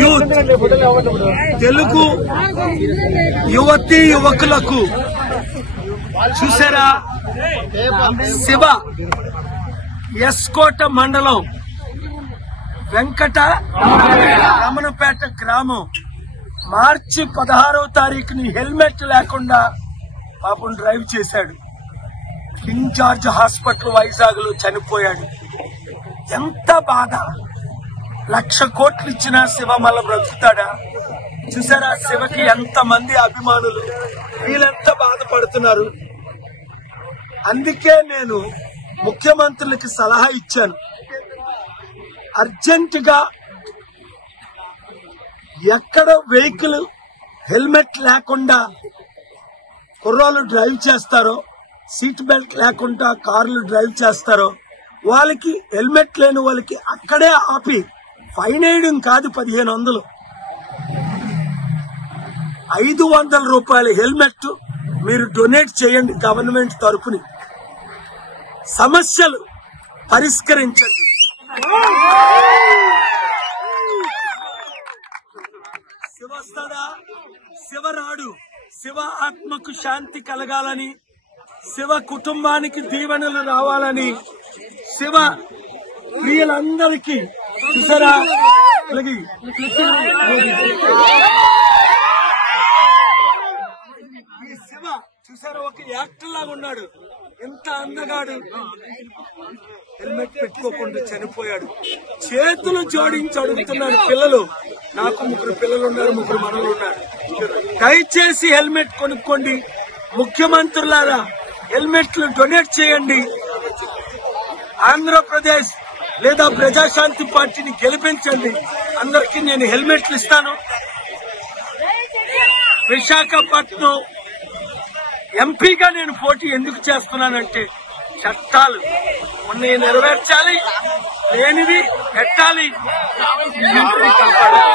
Youth Telugu యువతి యువకులకు చూసారా, శివ ఎస్కోట మండలం వెంకట రమణపేట గ్రామం మార్చి 16వ తారీఖుని హెల్మెట్ లేకుండా పాపం డ్రైవ్ చేశాడు. కింగ్ జార్జ్ హాస్పిటల్ వైజాగ్ లో చనిపోయాడు. ఎంత బాధ! 1,00,000 కోట్లు ఇచ్చినా శివ మళ్ళా బ్రతుకుతాడా? చూసారా శివకి ఎంత మంది అభిమానులు, వీళ్ళెంత బాధపడుతున్నారు. అందుకే నేను ముఖ్యమంత్రులకి సలహా ఇచ్చాను, అర్జెంటుగా ఎక్కడ వెహికల్ హెల్మెట్ లేకుండా కుర్రాళ్ళు డ్రైవ్ చేస్తారో, సీట్ బెల్ట్ లేకుండా కార్లు డ్రైవ్ చేస్తారో వాళ్ళకి, హెల్మెట్ లేని వాళ్ళకి అక్కడే ఆపి ఫైన్ వేయడం కాదు, 1500 500 రూపాయల హెల్మెట్ మీరు డొనేట్ చేయండి గవర్నమెంట్ తరఫుని. సమస్యలు పరిష్కరించండి. శివ వస్తాడా? శివ రాడు. శివ ఆత్మకు శాంతి కలగాలని, శివ కుటుంబానికి దీవెనలు రావాలని, శివ ప్రియులందరికీ చూసారా ఈ శివ చూసారా ఒక యాక్టర్ లాగా ఉన్నాడు. ఎంత అందగాడు, హెల్మెట్ పెట్టుకోకుండా చనిపోయాడు. చేతులు జోడించి అడుగుతున్నారు పిల్లలు. నాకు 3 పిల్లలు ఉన్నారు, 3 మనలు ఉన్నారు. దయచేసి హెల్మెట్ కొనుక్కోండి. ముఖ్యమంత్రులారా హెల్మెట్లు డొనేట్ చేయండి. ఆంధ్రప్రదేశ్ లేదా ప్రజాశాంతి పార్టీని గెలిపించండి. అందరికీ నేను హెల్మెట్లు ఇస్తాను. విశాఖపట్నం ఎంపీగా నేను పోటీ ఎందుకు చేస్తున్నానంటే, చట్టాలు ఉన్నాయి నెరవేర్చాలి, లేనివి పెట్టాలి, కాపాడాలి.